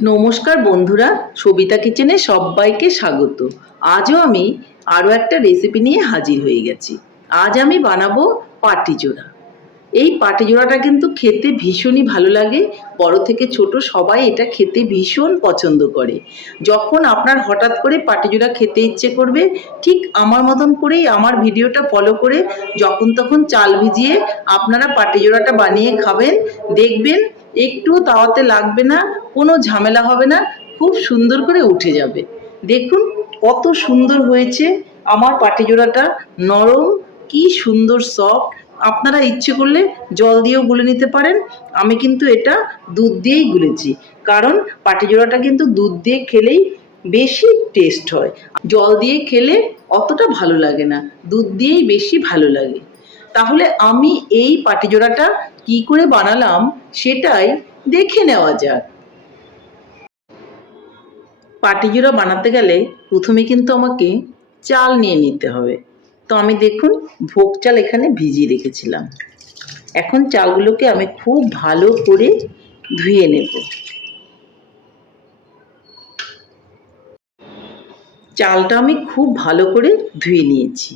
নমস্কার বন্ধুরা, সবিতা কিচেনে সবাইকে স্বাগত। আজও আমি আরও একটা রেসিপি নিয়ে হাজির হয়ে গেছি। আজ আমি বানাবো পাটিজোড়া। এই পাটিজোড়াটা কিন্তু খেতে ভীষণই ভালো লাগে। বড় থেকে ছোট সবাই এটা খেতে ভীষণ পছন্দ করে। যখন আপনার হঠাৎ করে পাটিজোড়া খেতে ইচ্ছে করবে, ঠিক আমার মতন করেই আমার ভিডিওটা ফলো করে যখন তখন চাল ভিজিয়ে আপনারা পাটিজোড়াটা বানিয়ে খাবেন। দেখবেন একটু তাওয়াতে লাগবে না, কোনো ঝামেলা হবে না, খুব সুন্দর করে উঠে যাবে। দেখুন কত সুন্দর হয়েছে আমার পাটিজোড়াটা, নরম, কি সুন্দর সফট আপনারা ইচ্ছে করলে জল দিয়েও গুলে নিতে পারেন। আমি কিন্তু এটা দুধ দিয়েই গুলেছি। কারণ পাটিজোড়াটা কিন্তু দুধ দিয়ে খেলেই বেশি টেস্ট হয়। জল দিয়ে খেলে অতটা ভালো লাগে না। দুধ দিয়েই বেশি ভালো লাগে। তাহলে আমি এই পাটিজোড়াটা কি করে বানালাম সেটাই দেখে নেওয়া যাক। পাটিজোড়া বানাতে গেলে প্রথমে কিন্তু আমাকে চাল নিয়ে নিতে হবে। তো আমি দেখুন ভোগ চাল এখানে ভিজিয়ে রেখেছিলাম। এখন চালগুলোকে আমি খুব ভালো করে ধুয়ে নেব। চালটা আমি খুব ভালো করে ধুয়ে নিয়েছি।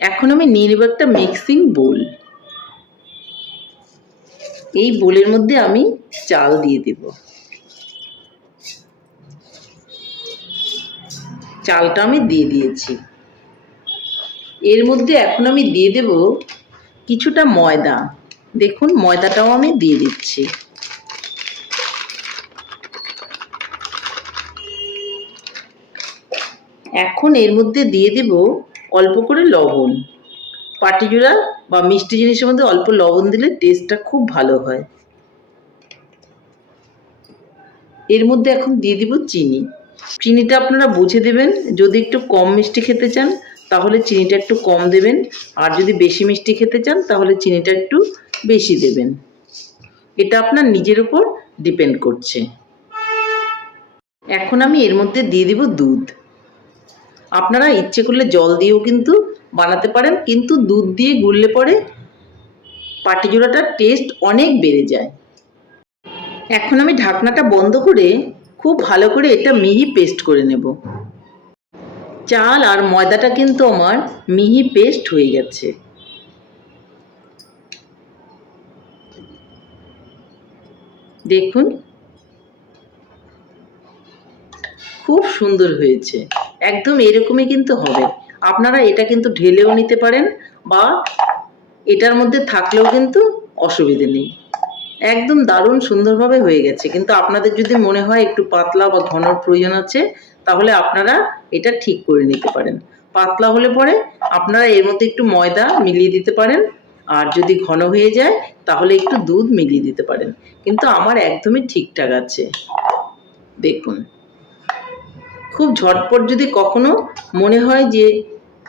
এখন আমি নিয়ে নেব একটা মিক্সিং বোল। এই বোলের মধ্যে আমি চাল দিয়ে দেব। চালটা আমি দিয়ে দিয়েছি। এর মধ্যে এখন আমি দিয়ে দেব কিছুটা ময়দা। দেখুন, ময়দাটাও আমি দিয়ে দিচ্ছি। এখন এর মধ্যে দিয়ে দেব অল্প করে লবণ। পাটিজোড়া বা মিষ্টি জিনিসের মধ্যে অল্প লবণ দিলে টেস্টটা খুব ভালো হয়। এর মধ্যে এখন দিয়ে দিব চিনি। চিনিটা আপনারা বুঝে দেবেন। যদি একটু কম মিষ্টি খেতে চান তাহলে চিনিটা একটু কম দেবেন। আর যদি বেশি মিষ্টি খেতে চান, তাহলে চিনিটা একটু বেশি দেবেন। এটা আপনার নিজের উপর ডিপেন্ড করছে। এখন আমি এর মধ্যে দিয়ে দিব দুধ। আপনারা ইচ্ছে করলে জল দিয়েও কিন্তু বানাতে পারেন, কিন্তু দুধ দিয়ে গুললে পরে পাটিজোড়াটার টেস্ট অনেক বেড়ে যায়। এখন আমি ঢাকনাটা বন্ধ করে খুব ভালো করে এটা মিহি পেস্ট করে নেব। চাল আর ময়দাটা কিন্তু আমার মিহি পেস্ট হয়ে গেছে। দেখুন। খুব সুন্দর হয়েছে। একদম এরকমই কিন্তু হবে। আপনারা এটা কিন্তু ঢেলেও নিতে পারেন বা এটার মধ্যে থাকলেও কিন্তু অসুবিধে নেই। একদম দারুণ সুন্দরভাবে হয়ে গেছে। কিন্তু আপনাদের যদি মনে হয় একটু পাতলা বা ঘনর প্রয়োজন আছে তাহলে আপনারা এটা ঠিক করে নিতে পারেন। পাতলা হলে পরে আপনারা এর মধ্যে একটু ময়দা মিলিয়ে দিতে পারেন। আর যদি ঘন হয়ে যায়, তাহলে একটু দুধ মিলিয়ে দিতে পারেন। কিন্তু আমার একদমই ঠিকঠাক আছে। দেখুন। খুব ঝটপট যদি কখনো মনে হয় যে,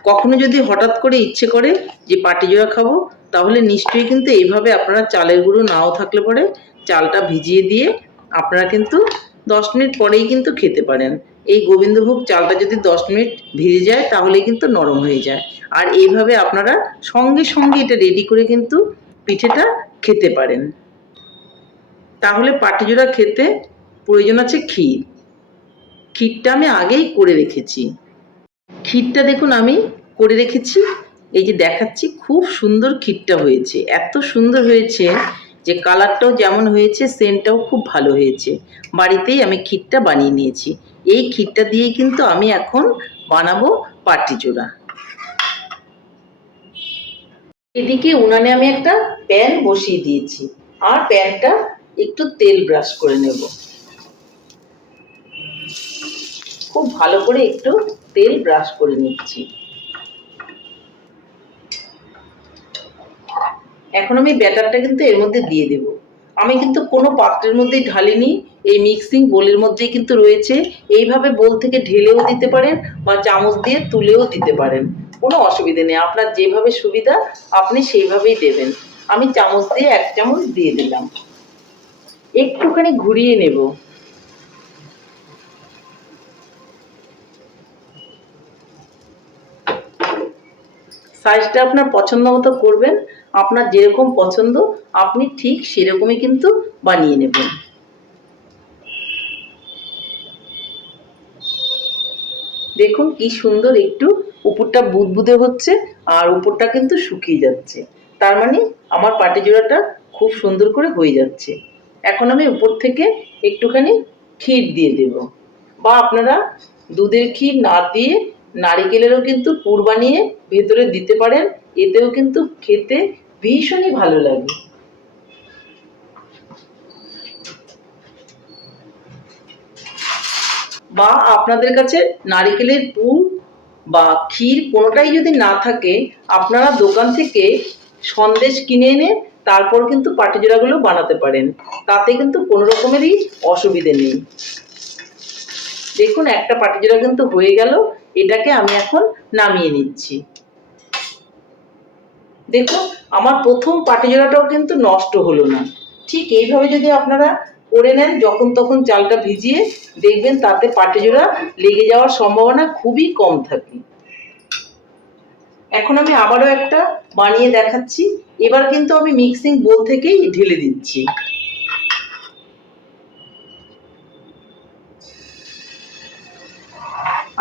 কখনো যদি হঠাৎ করে ইচ্ছে করে যে পাটিজোড়া খাব, তাহলে নিশ্চয়ই কিন্তু এইভাবে আপনারা চালের গুঁড়ো নাও থাকলে পরে চালটা ভিজিয়ে দিয়ে আপনারা কিন্তু দশ মিনিট পরেই কিন্তু খেতে পারেন। এই গোবিন্দভোগ চালটা যদি দশ মিনিট ভিজে যায় তাহলে কিন্তু নরম হয়ে যায়। আর এইভাবে আপনারা সঙ্গে সঙ্গে এটা রেডি করে কিন্তু পিঠেটা খেতে পারেন। তাহলে পাটিজোড়া খেতে প্রয়োজন আছে ক্ষীর। ক্ষীরটা আমি আগেই করে রেখেছি। ক্ষীরটা দেখুন আমি করে রেখেছি। এই যে দেখাচ্ছি, খুব সুন্দর ক্ষীরটা হয়েছে। এত সুন্দর হয়েছে। যে কালারটাও যেমন হয়েছে, সেন্টটাও খুব ভালো হয়েছে। বাড়িতেই আমি ক্ষীরটা বানিয়ে নিয়েছি। এই ক্ষীরটা দিয়েই কিন্তু আমি এখন বানাবো পাটি পাটিচোড়া এদিকে উনানে আমি একটা প্যান বসিয়ে দিয়েছি। আর প্যানটা একটু তেল ব্রাশ করে নেব। খুব ভালো করে একটু তেল ব্রাশ করে নিচ্ছি। এখন আমি ব্যাটারটা কিন্তু এর মধ্যে দিয়ে দেব। আমি কিন্তু কোনো পাত্রের মধ্যেই ঢালিনি, এই মিক্সিং বোলের মধ্যেই কিন্তু রয়েছে। এইভাবে বোল থেকে ঢেলেও দিতে পারেন বা চামচ দিয়ে তুলেও দিতে পারেন। কোনো অসুবিধে নেই, আপনার যেভাবে সুবিধা আপনি সেইভাবেই দেবেন। আমি চামচ দিয়ে এক চামচ দিয়ে দিলাম। একটুখানি ঘুরিয়ে নেব। সাইজটা আপনার পছন্দ মতো করবেন। আপনার যেরকম পছন্দ, আপনি ঠিক সেরকমই কিন্তু বানিয়ে নেবেন। দেখুন কি সুন্দর একটু উপরটা বুদবুদে হচ্ছে আর উপরটা কিন্তু শুকিয়ে যাচ্ছে। তার মানে আমার পাটি জোড়াটা খুব সুন্দর করে হয়ে যাচ্ছে। এখন আমি উপর থেকে একটুখানি ক্ষীর দিয়ে দেব। বা আপনারা দুধের ক্ষীর না দিয়ে নারিকেলেরও কিন্তু পুর বানিয়ে ভেতরে দিতে পারেন। এতেও কিন্তু খেতে ভীষণই ভালো লাগে। বা আপনাদের কাছে নারিকেলের পুর বা ক্ষীর কোনোটাই যদি না থাকে, আপনারা দোকান থেকে সন্দেশ কিনে এনে তারপর কিন্তু পাটিজোড়াগুলো বানাতে পারেন। তাতে কিন্তু কোনো রকমেরই অসুবিধে নেই। দেখুন, একটা পাটিজোড়া কিন্তু হয়ে গেল। এটাকে আমি এখন নামিয়ে নিচ্ছি। দেখুন, আমার প্রথম পাটিজোড়াটাও কিন্তু নষ্ট হলো না। ঠিক এইভাবে যদি আপনারা করে নেন, যখন তখন চালটা ভিজিয়ে দেখবেন তাতে পাটিজোড়া লেগে যাওয়ার সম্ভাবনা খুবই কম থাকে। এখন আমি আবারও একটা বানিয়ে দেখাচ্ছি। এবার কিন্তু আমি মিক্সিং বোল থেকেই ঢেলে দিচ্ছি।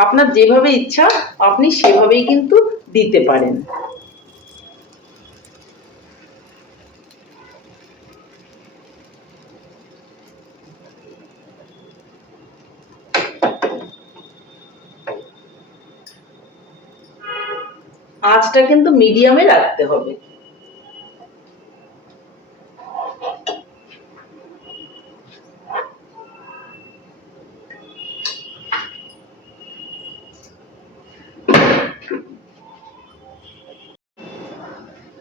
আপনার যেভাবে ইচ্ছা, আপনি সেভাবেই কিন্তু দিতে পারেন। আঁচটা কিন্তু মিডিয়ামে রাখতে হবে।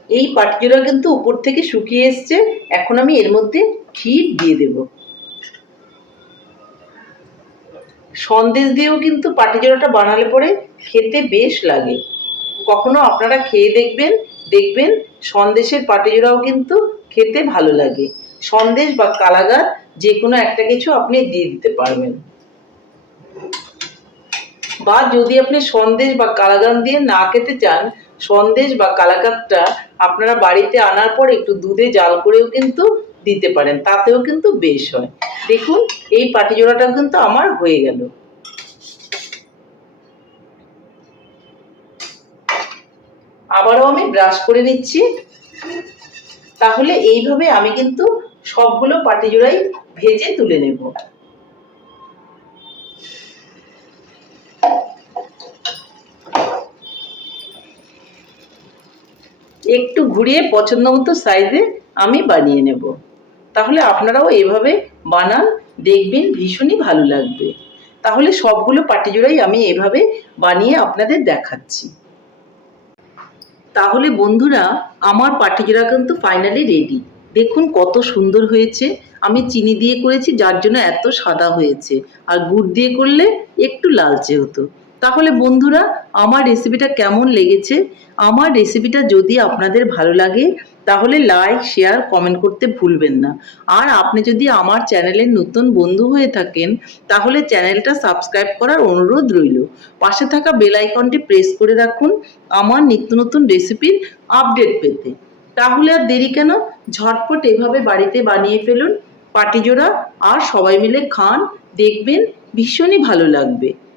এই পাটজোড়া কিন্তু উপর থেকে শুকিয়ে এসছে। এখন আমি এর মধ্যে ক্ষীর দিয়ে দেব। সন্দেশ দিয়েও কিন্তু পাটিজোড়াটা বানালে পরে খেতে বেশ লাগে। কখনো আপনারা খেয়ে দেখবেন দেখবেন, সন্দেশের পাটিজোড়াও কিন্তু খেতে ভালো লাগে। সন্দেশ বা কালাগার যে কোনো একটা কিছু আপনি দিয়ে দিতে পারবেন। বা যদি আপনি সন্দেশ বা কালাগান দিয়ে না খেতে চান, সন্দেশ বা কালাকাতটা আপনারা বাড়িতে আনার পর একটু দুধে জাল করেও কিন্তু দিতে পারেন, তাতেও কিন্তু বেশ হয়। দেখুন, এই পাটিজোড়াটাও কিন্তু আমার হয়ে গেল। আবারও আমি ব্রাশ করে নিচ্ছি। তাহলে এইভাবে আমি কিন্তু সবগুলো পাটিজোড়াই ভেজে তুলে নেব। একটু ঘুরিয়ে পছন্দ মতো সাইজে আমি বানিয়ে নেব। তাহলে আপনারাও এভাবে বানান, দেখবেন ভীষণই ভালো লাগবে। তাহলে সবগুলো পাটিজোড়াই আমি এভাবে বানিয়ে আপনাদের দেখাচ্ছি। তাহলে বন্ধুরা, আমার পাটিজোড়া কিন্তু ফাইনালি রেডি দেখুন কত সুন্দর হয়েছে। আমি চিনি দিয়ে করেছি, যার জন্য এত সাদা হয়েছে। আর গুড় দিয়ে করলে একটু লালচে হতো। তাহলে বন্ধুরা, আমার রেসিপিটা কেমন লেগেছে? আমার রেসিপিটা যদি আপনাদের ভালো লাগে, তাহলে লাইক শেয়ার কমেন্ট করতে ভুলবেন না। আর আপনি যদি আমার চ্যানেলের নতুন বন্ধু হয়ে থাকেন, তাহলে চ্যানেলটা সাবস্ক্রাইব করার অনুরোধ রইল। পাশে থাকা বেল আইকনটি প্রেস করে রাখুন, আমার নিত্য নতুন রেসিপির আপডেট পেতে। তাহলে আর দেরি কেন? ঝটপট এভাবে বাড়িতে বানিয়ে ফেলুন, পাটিজোড়া, আর সবাই মিলে খান, দেখবেন ভীষণই ভালো লাগবে।